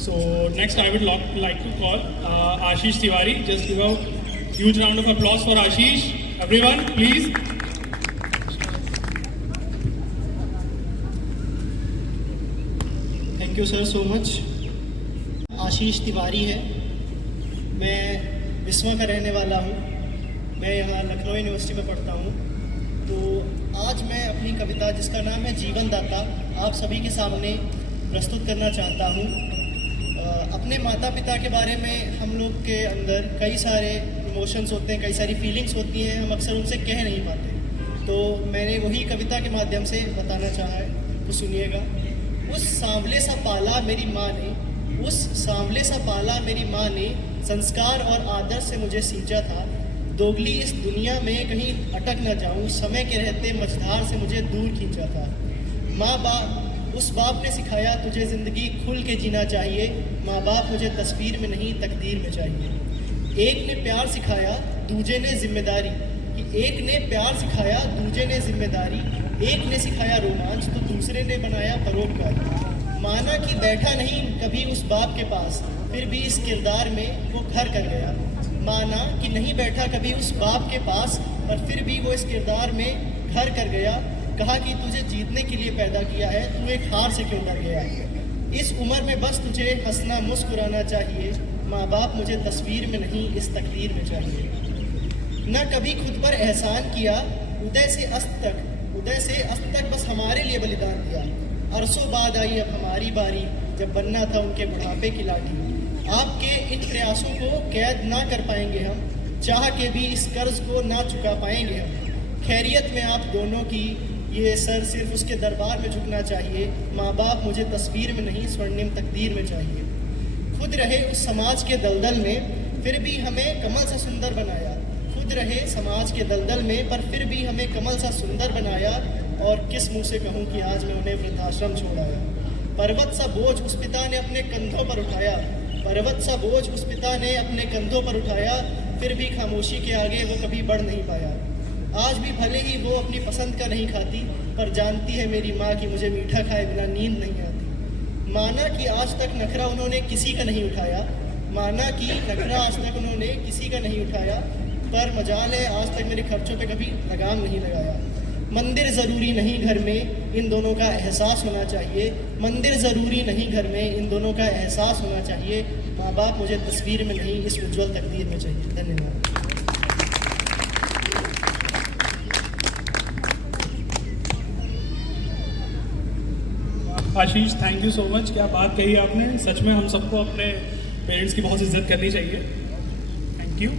So next I would like to call Ashish Tiwari. Just give a huge round of applause for Ashish. Everyone, please. Thank you sir so much. Ashish Tiwari है, मैं बिस्वा का रहने वाला हूँ। मैं यहाँ Lucknow university में पढ़ता हूँ। तो आज मैं अपनी कविता जिसका नाम है जीवन दाता आप सभी के सामने प्रस्तुत करना चाहता हूँ। अपने माता पिता के बारे में हम लोग के अंदर कई सारे इमोशंस होते हैं, कई सारी फीलिंग्स होती हैं, हम अक्सर उनसे कह नहीं पाते। तो मैंने वही कविता के माध्यम से बताना चाहा है, तो सुनिएगा। उस सांवले सा पाला मेरी माँ ने, उस सांवले सा पाला मेरी माँ ने, संस्कार और आदर से मुझे सींचा था। दोगली इस दुनिया में कहीं अटक न जाऊं, समय के रहते मझधार से मुझे दूर खींचा था। माँ बाप उस बाप ने सिखाया तुझे ज़िंदगी खुल के जीना चाहिए। माँ बाप मुझे तस्वीर में नहीं तकदीर में चाहिए। एक ने प्यार सिखाया दूजे ने जिम्मेदारी, कि एक ने प्यार सिखाया दूजे ने जिम्मेदारी। एक ने सिखाया रोमांच तो दूसरे ने बनाया परोपकारी। माना कि बैठा नहीं कभी उस बाप के पास, फिर भी इस किरदार में वो घर कर गया। माना कि नहीं बैठा कभी उस बाप के पास, पर फिर भी वो इस किरदार में घर कर गया। कहा कि तुझे जीतने के लिए पैदा किया है, तू एक हार से क्यों डर गया। इस उम्र में बस तुझे हंसना मुस्कुराना चाहिए। माँ बाप मुझे तस्वीर में नहीं इस तकदीर में चाहिए। न कभी खुद पर एहसान किया, उदय से अस्त तक बस हमारे लिए बलिदान दिया। अरसों बाद आई अब हमारी बारी, जब बनना था उनके बुढ़ापे की लाठी। आपके इन प्रयासों को कैद ना कर पाएंगे हम, चाह के भी इस कर्ज को ना चुका पाएंगे हम। खैरियत में आप दोनों की ये सर सिर्फ उसके दरबार में झुकना चाहिए। माँ बाप मुझे तस्वीर में नहीं स्वर्णिम तकदीर में चाहिए। खुद रहे उस समाज के दलदल में, फिर भी हमें कमल सा सुंदर बनाया। खुद रहे समाज के दलदल में, पर फिर भी हमें कमल सा सुंदर बनाया। और किस मुँह से कहूँ कि आज मैं उन्हें वृद्धाश्रम छोड़ाया। पर्वत सा बोझ उस पिता ने अपने कंधों पर उठाया, पर्वत सा बोझ उस पिता ने अपने कंधों पर उठाया। फिर भी खामोशी के आगे वो कभी बढ़ नहीं पाया। आज भी भले ही वो अपनी पसंद का नहीं खाती, पर जानती है मेरी माँ कि मुझे मीठा खाए बिना नींद नहीं आती। माना कि आज तक नखरा उन्होंने किसी का नहीं उठाया, माना कि नखरा आज तक उन्होंने किसी का नहीं उठाया, पर मजाल है आज तक मेरे खर्चों पे कभी लगाम नहीं लगाया। मंदिर ज़रूरी नहीं घर में, इन दोनों का एहसास होना चाहिए। मंदिर ज़रूरी नहीं घर में, इन दोनों का एहसास होना चाहिए। माँ बाप मुझे तस्वीर में नहीं इस उज्ज्वल तकदीर में चाहिए। धन्यवाद। आशीष, थैंक यू सो मच। क्या बात कही आपने, सच में हम सबको अपने पेरेंट्स की बहुत इज्जत करनी चाहिए। Thank you.